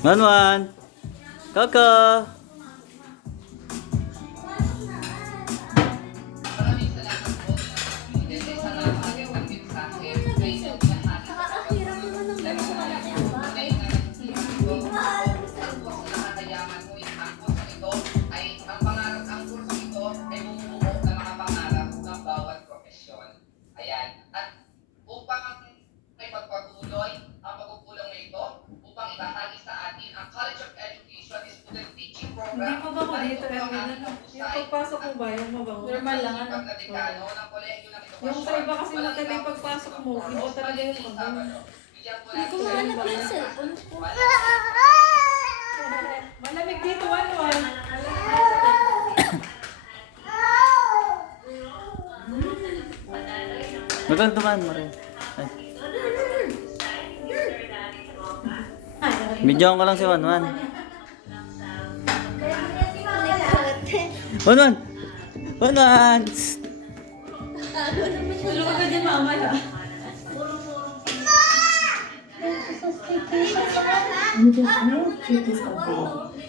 Wanwan. Coco. Maraming salamat po. Kasi sa napakagawang mensahe ay yung Nakakahirap naman ng ganun sa malaki ang bahay. Ang nakakayaman mo ang kurso ito ay ang pangarap ang kurso ito ay bumubuo ng mga pangarap ng bawat profesyon. Ayan. At upang may pagpatuloy ang pagkukulang na ito, upang ibahagi sa atin ang College of Education Student Teaching Program. Hindi mabango dito, Evelyn. Yung pagpasok mo ba, yung mabango? Normal lang, ano? Pagkadekano ng Kolehiyo ng Edukasyon. Yung sa iba kasi nakita yung pagpasok mo, iba talaga yung mabango. Hindi ko mahanap yung cellphone ko. Malamig dito, Wanwan. Magkantuman mo rin. Ay. Bidyoan ko lang si Wanwan. Wanwan! Wanwan! Tulungan ka din mamaya. You just know it is complete.